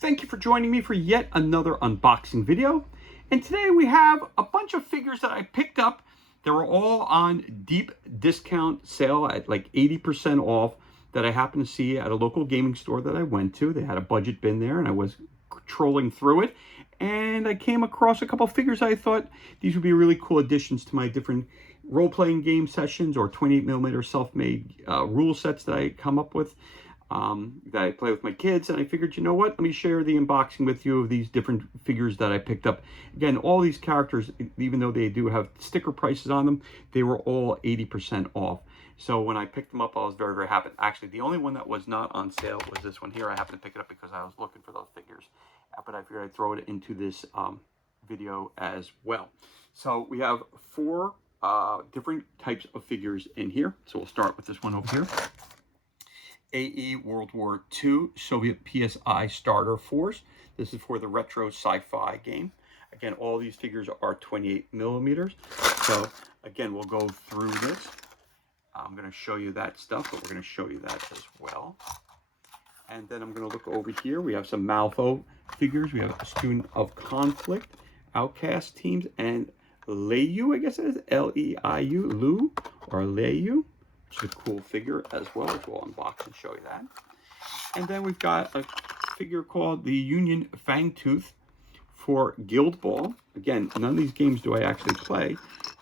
Thank you for joining me for yet another unboxing video. And today we have a bunch of figures that I picked up. They were all on deep discount sale at like 80% off that I happened to see at a local gaming store that I went to. They had a budget bin there and I was trolling through it. And I came across a couple of figures. I thought these would be really cool additions to my different role-playing game sessions or 28mm self-made rule sets that I come up with. That I play with my kids, and I figured, you know what, let me share the unboxing with you of these different figures that I picked up. Again, all these characters, even though they do have sticker prices on them, they were all 80% off. So when I picked them up, I was very, very happy. Actually, the only one that was not on sale was this one here. I happened to pick it up because I was looking for those figures, but I figured I'd throw it into this video as well. So we have four different types of figures in here. So we'll start with this one over here. AE-WWII Soviet PSI Starter Force. This is for the retro sci-fi game. Again, all these figures are 28mm. So again, we'll go through this. I'm going to show you that stuff, but we're going to show you that as well. And then I'm going to look over here. We have some Malifaux figures. We have a Student of Conflict, Outcast teams, and AE-WWII, I guess it is L-E-I-U, Lu, or AE-WWII. Which is a cool figure as well, which we'll unbox and show you that. And then we've got a figure called the Union Fangtooth for Guild Ball. Again, none of these games do I actually play,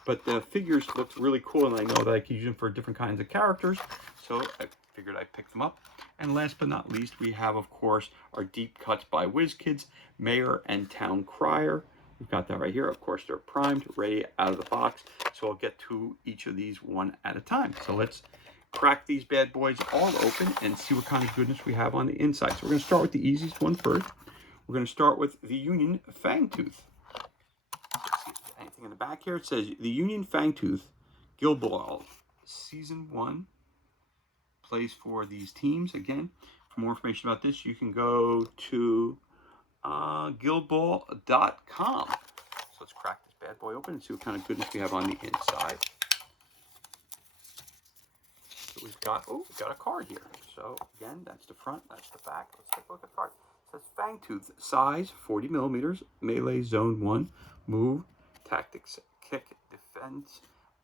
but the figures look really cool, and I know that I can use them for different kinds of characters, so I figured I'd pick them up. And last but not least, we have, of course, our deep cuts by WizKids, Mayor and Town Crier. We've got that right here. Of course, they're primed, ready out of the box. So I'll get to each of these one at a time. So let's crack these bad boys all open and see what kind of goodness we have on the inside. So we're going to start with the easiest one first. We're going to start with the Union Fangtooth. Let's see if there's anything in the back here. It says the Union Fangtooth Guild Ball Season 1 plays for these teams. Again, for more information about this, you can go to guildball.com. So let's crack this bad boy open and see what kind of goodness we have on the inside. So we've got a card here. So again, that's the front, that's the back. Let's take a look at the card. It says Fangtooth, size 40mm, melee zone 1, move, tactics, kick, defense,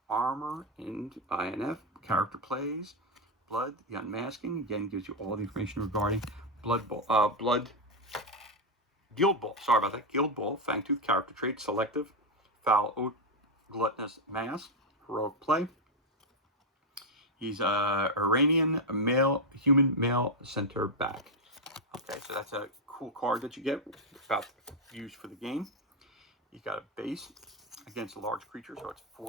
armor, and INF, character plays, blood, the unmasking. Again, gives you all the information regarding Guild Ball, sorry about that. Guild Ball, Fangtooth, character trait, selective, foul, gluttonous mass, heroic play. He's a Iranian male, human male center back. Okay, so that's a cool card that you get about used for the game. He's got a base against a large creature, so it's a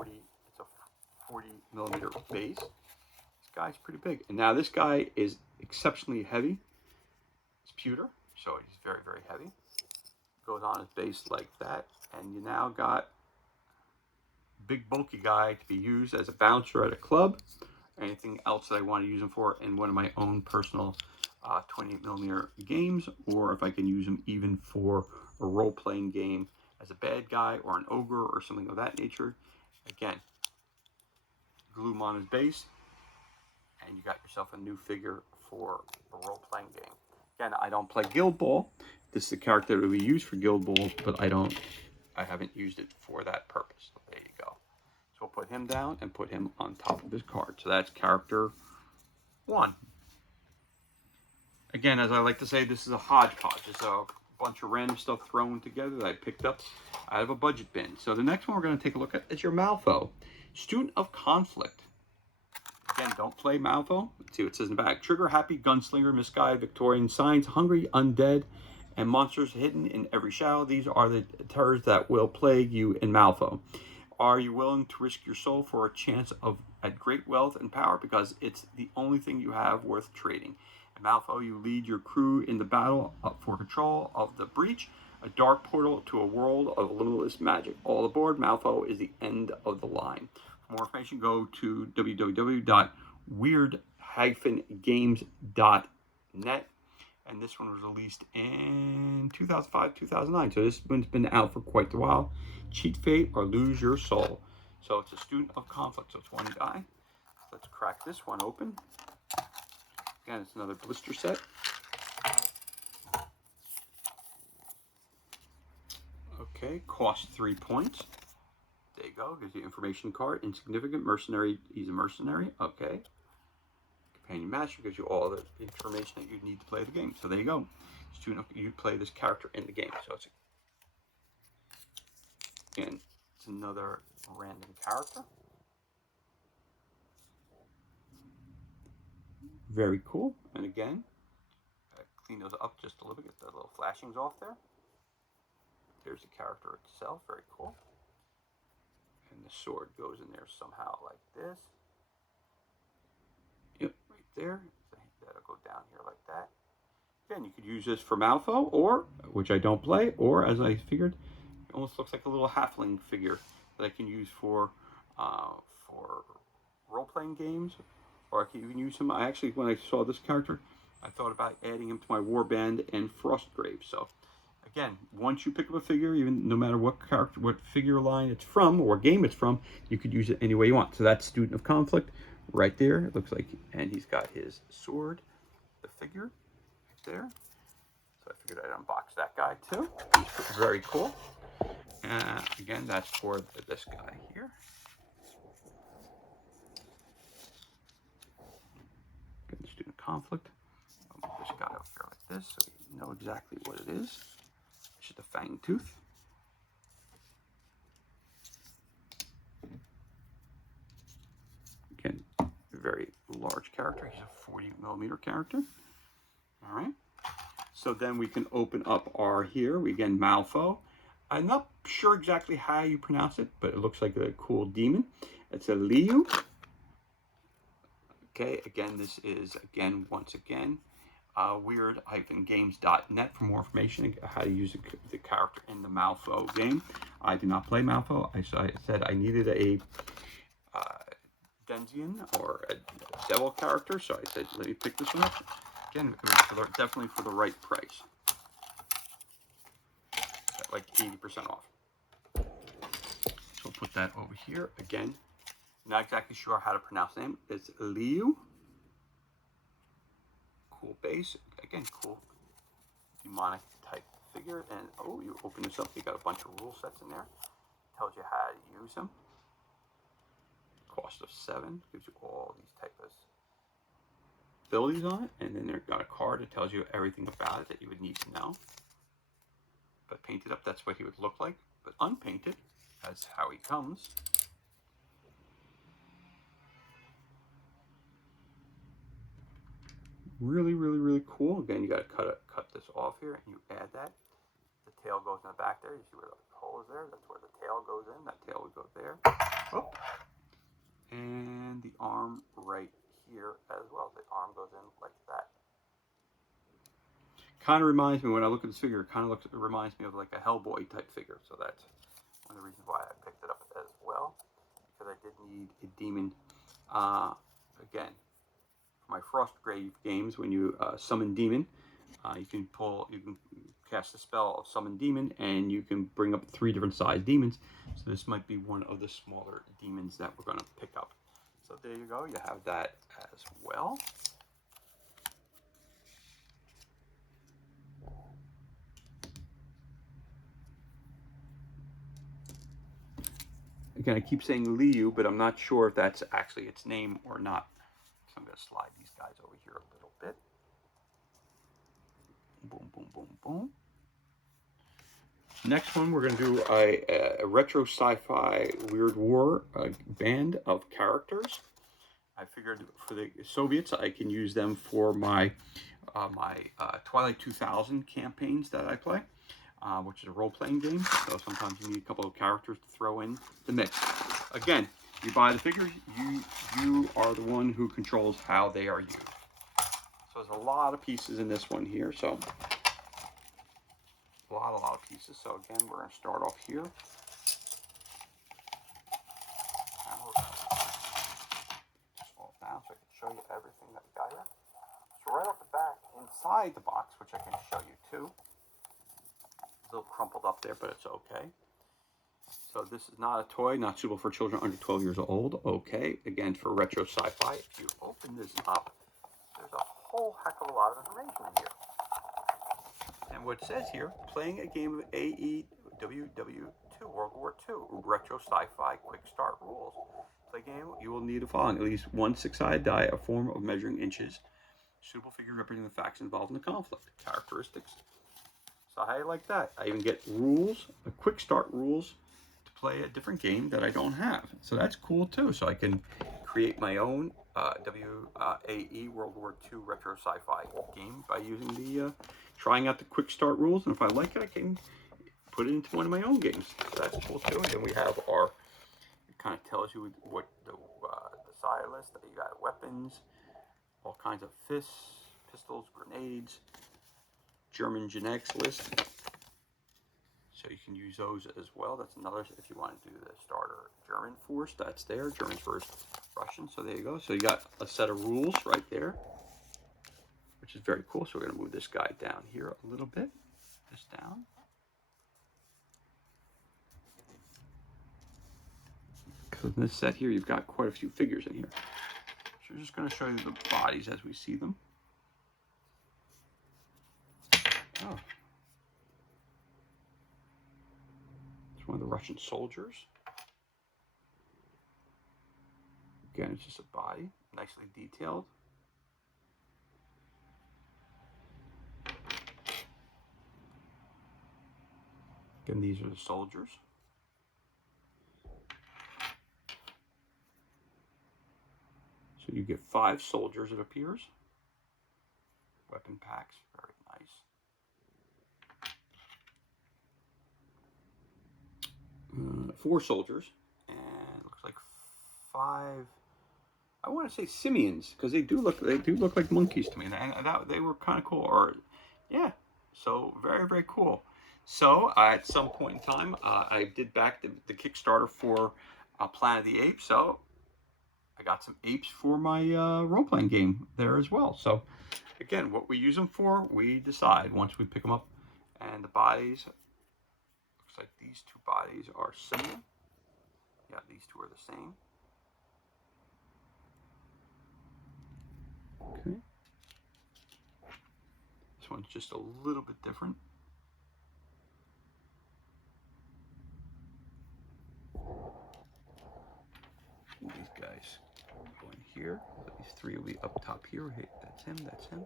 40mm base. This guy's pretty big. And now this guy is exceptionally heavy. It's pewter, so he's very, very heavy. Goes on his base like that, and you now got big bulky guy to be used as a bouncer at a club, anything else that I want to use him for in one of my own personal 28mm games, or if I can use him even for a role-playing game as a bad guy or an ogre or something of that nature. Again, glue him on his base, and you got yourself a new figure for a role-playing game. Again, I don't play Guild Ball. This is a character that we use for Guild Balls, but I haven't used it for that purpose. So there you go. So we'll put him down and put him on top of his card. So that's character 1. Again, as I like to say, this is a hodgepodge. It's a bunch of random stuff thrown together that I picked up out of a budget bin. So the next one we're going to take a look at is your Malifaux, Student of Conflict. Again, don't play Malifaux. Let's see what it says in the back. Trigger happy, gunslinger, misguided, Victorian signs, hungry, undead, and monsters hidden in every shadow. These are the terrors that will plague you in Malifaux. Are you willing to risk your soul for a chance at great wealth and power? Because it's the only thing you have worth trading. In Malifaux, you lead your crew in the battle for control of the breach, a dark portal to a world of limitless magic. All aboard, Malifaux is the end of the line. For more information, go to www.weird-games.net. And this one was released in 2005, 2009. So this one's been out for quite a while. Cheat Fate or Lose Your Soul. So it's a Student of Conflict. So it's one guy. Let's crack this one open. Again, it's another blister set. Okay, cost 3 points. There you go. Gives you information card. Insignificant mercenary. He's a mercenary. Okay. Companion master gives you all the information that you need to play the game. So there you go. Student, you play this character in the game. So it's again, it's another random character. Very cool. And again, clean those up just a little bit. Get the little flashings off there. There's the character itself. Very cool. And the sword goes in there somehow like this. Yep, right there. So that'll go down here like that. Again, you could use this for Malifaux, or, which I don't play, or as I figured, it almost looks like a little halfling figure that I can use for role-playing games, or I can even use him. I actually, when I saw this character, I thought about adding him to my warband and Frostgrave. So, again, once you pick up a figure, even no matter what character, what figure line it's from, or what game it's from, you could use it any way you want. So that's Student of Conflict right there. It looks like, and he's got his sword, the figure, right there. So I figured I'd unbox that guy too. He's very cool. Again, that's for this guy here. Good Student Conflict. I'll move this guy up here like this so you know exactly what it is. It's just a fang tooth. Again, a very large character. He's a 40mm character. All right. So then we can open up our here. We again Malifaux. I'm not sure exactly how you pronounce it, but it looks like a cool demon. It's a AE-WWII. Okay, again, this is once again weird-games.net for more information on how to use the character in the Malifaux game. I do not play Malifaux. I said I needed a Denzian or a devil character, so I said let me pick this one up. Again, definitely for the right price. Like 80% off. So we'll put that over here. Again, not exactly sure how to pronounce the name. It's AE-WWII. Cool base. Again, cool demonic type figure. And oh, you open this up, you got a bunch of rule sets in there. Tells you how to use them. Cost of 7. Gives you all these type of abilities on it. And then they've got a card that tells you everything about it that you would need to know. But painted up, that's what he would look like. But unpainted, that's how he comes. Really, really, really cool. Again, you got to cut this off here, and you add that. The tail goes in the back there. You see where the hole is there? That's where the tail goes in. That tail would go there. Oh. And the arm right here as well. The arm goes in like that. Kind of reminds me, when I look at this figure, it reminds me of like a Hellboy type figure. So that's one of the reasons why I picked it up as well, because I did need a demon. Again, for my Frostgrave games, when you summon demon, you can cast the spell of summon demon, and you can bring up 3 different size demons. So this might be one of the smaller demons that we're going to pick up. So there you go. You have that as well. Again, I keep saying AE-WWII, but I'm not sure if that's actually its name or not. So I'm going to slide these guys over here a little bit. Boom, boom, boom, boom. Next one, we're going to do a retro sci-fi Weird War band of characters. I figured for the Soviets, I can use them for my Twilight 2000 campaigns that I play. Which is a role-playing game, so sometimes you need a couple of characters to throw in the mix. Again, you buy the figures, you are the one who controls how they are used. So there's a lot of pieces in this one here, so a lot of pieces. So again, we're going to start off here. Scroll down so I can show you everything that we got here. So right off the bat, inside the box, which I can show you too, a little crumpled up there, but it's okay. So this is not a toy, not suitable for children under 12 years old. Okay, again, for retro sci-fi, if you open this up, there's a whole heck of a lot of information in here. And what it says here, playing a game of AE AE-WWII World War II Retro Sci-Fi Quick Start Rules. Play game, you will need the following: at least one 6-sided die, a form of measuring inches, suitable figure representing the facts involved in the conflict, characteristics. So how do you like that? I even get rules, quick start rules, to play a different game that I don't have. So that's cool too. So I can create my own AE World War II Retro Sci-Fi game by using the, trying out the quick start rules. And if I like it, I can put it into one of my own games. So that's cool too. And then we have our, it kind of tells you what the side list. You got weapons, all kinds of fists, pistols, grenades, German genetics list, so you can use those as well. That's another, if you want to do the starter German force, that's there. Germans versus Russians, so there you go. So you got a set of rules right there, which is very cool. So we're going to move this guy down here a little bit, this down. So in this set here, you've got quite a few figures in here. So we're just going to show you the bodies as we see them. Oh. It's one of the Russian soldiers. Again, it's just a body, nicely detailed. Again, these are the soldiers. So you get 5 soldiers, it appears. Weapon packs, very nice. 4 soldiers, and it looks like 5. I want to say simians, because they do look like monkeys to me, and that they were kind of cool. Or yeah, so very, very cool. So at some point in time, I did back the Kickstarter for Planet of the Apes. So I got some apes for my role-playing game there as well. So again, what we use them for, we decide once we pick them up. And the bodies, looks like these 2 bodies are similar. Yeah, these 2 are the same. Okay. This one's just a little bit different. These guys go in here. These 3 will be up top here. Hey, that's him, that's him.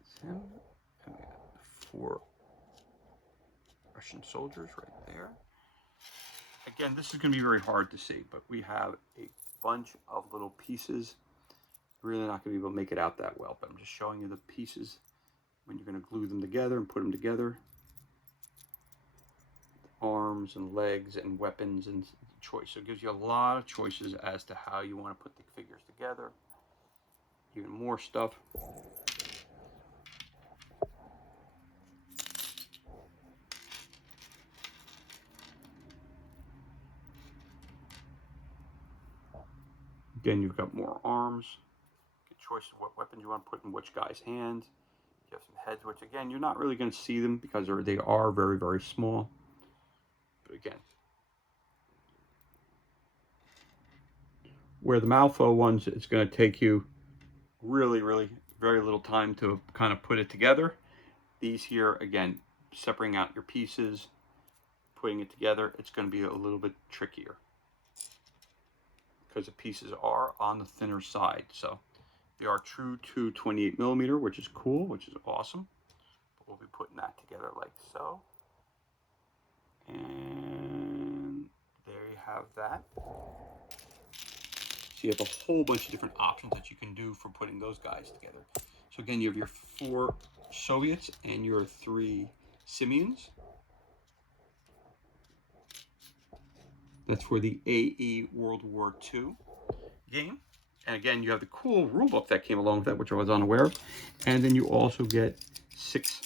That's him. And we got 4 Russian soldiers right there. Again, this is going to be very hard to see, but we have a bunch of little pieces. Really not going to be able to make it out that well, but I'm just showing you the pieces when you're going to glue them together and put them together. Arms and legs and weapons and choice. So it gives you a lot of choices as to how you want to put the figures together. Even more stuff. Again, you've got more arms. Get choice of what weapons you want to put in which guy's hand. You have some heads, which again, you're not really going to see them because they are very, very small. But again, where the Malifaux ones, it's going to take you really, really very little time to kind of put it together. These here, again, separating out your pieces, putting it together, it's going to be a little bit trickier because the pieces are on the thinner side. So they are true to 28mm, which is cool, which is awesome. But we'll be putting that together like so. And there you have that. So you have a whole bunch of different options that you can do for putting those guys together. So again, you have your 4 Soviets and your 3 simians. That's for the AE World War II game. And again, you have the cool rulebook that came along with that, which I was unaware of. And then you also get 6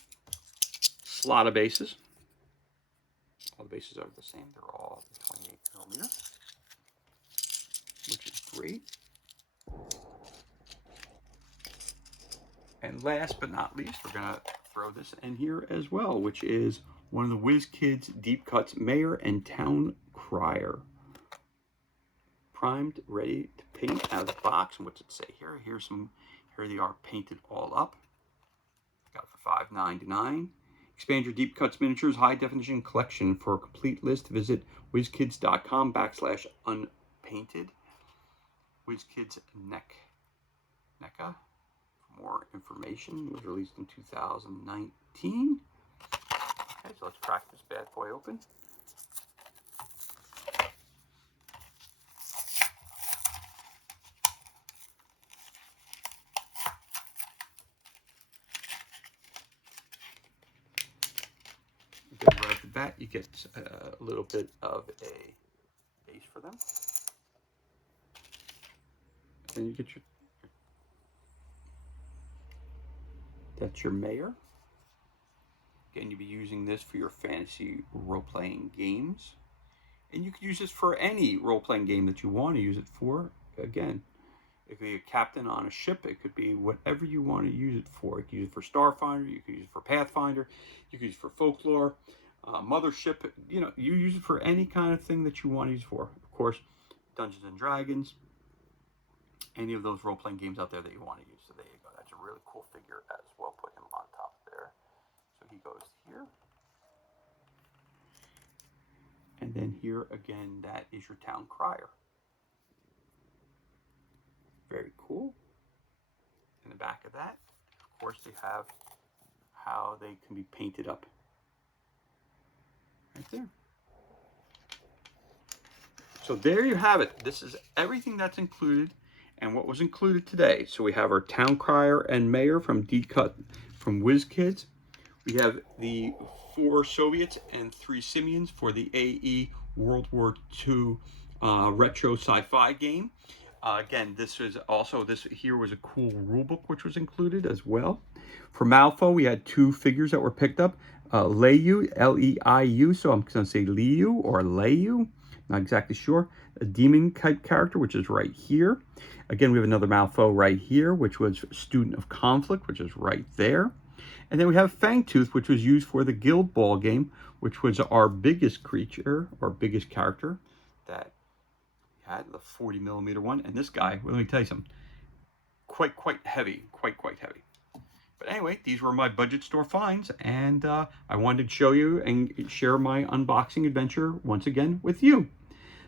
slot bases. All the bases are the same. They're all 28mm, which is great. And last but not least, we're going to throw this in here as well, which is one of the WWII Deep Cuts Mayor and Town Crier. Primed, ready to paint out of the box. And what's it say here? Here they are painted all up. Got it for $5.99. Expand your Deep Cuts Miniatures High Definition Collection. For a complete list, visit whizkids.com/unpainted. WizKids NECA. For more information, it was released in 2019. Okay, so let's crack this bad boy open. Right off the bat, you get a little bit of a base for them. And you get that's your mayor. Again, you'll be using this for your fantasy role-playing games. And you can use this for any role-playing game that you want to use it for. Again, it could be a captain on a ship. It could be whatever you want to use it for. You can use it for Starfinder. You can use it for Pathfinder. You can use it for Folklore, Mothership. You know, you use it for any kind of thing that you want to use it for. Of course, Dungeons and Dragons, any of those role-playing games out there that you want to use. So there you go. That's a really cool figure as well. Put him on top there. So he goes here. And then here again, that is your town crier. Very cool. In the back of that, of course, they have how they can be painted up. Right there. So there you have it. This is everything that's included and what was included today. So we have our town crier and mayor from D-Cut from WizKids. We have the 4 Soviets and 3 Simians for the AE World War II retro sci-fi game. Again, this here was a cool rule book which was included as well. For Malifaux, we had 2 figures that were picked up. Leiu, L-E-I-U, so I'm going to say Liu or Leiu, not exactly sure. A demon type character, which is right here. Again, we have another Malifaux right here, which was Student of Conflict, which is right there. And then we have Fangtooth, which was used for the Guild Ball game, which was our biggest creature, or biggest character that we had, the 40mm one. And this guy, well, let me tell you something, quite heavy, quite heavy. But anyway, these were my budget store finds, and I wanted to show you and share my unboxing adventure once again with you.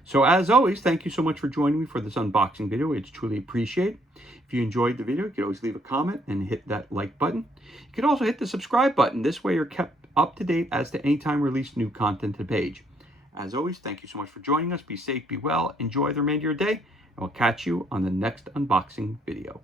So as always, thank you so much for joining me for this unboxing video. It's truly appreciated. If you enjoyed the video, you can always leave a comment and hit that like button. You can also hit the subscribe button. This way you're kept up to date as to any time we release new content to the page. As always, thank you so much for joining us. Be safe, be well, enjoy the remainder of your day, and we'll catch you on the next unboxing video.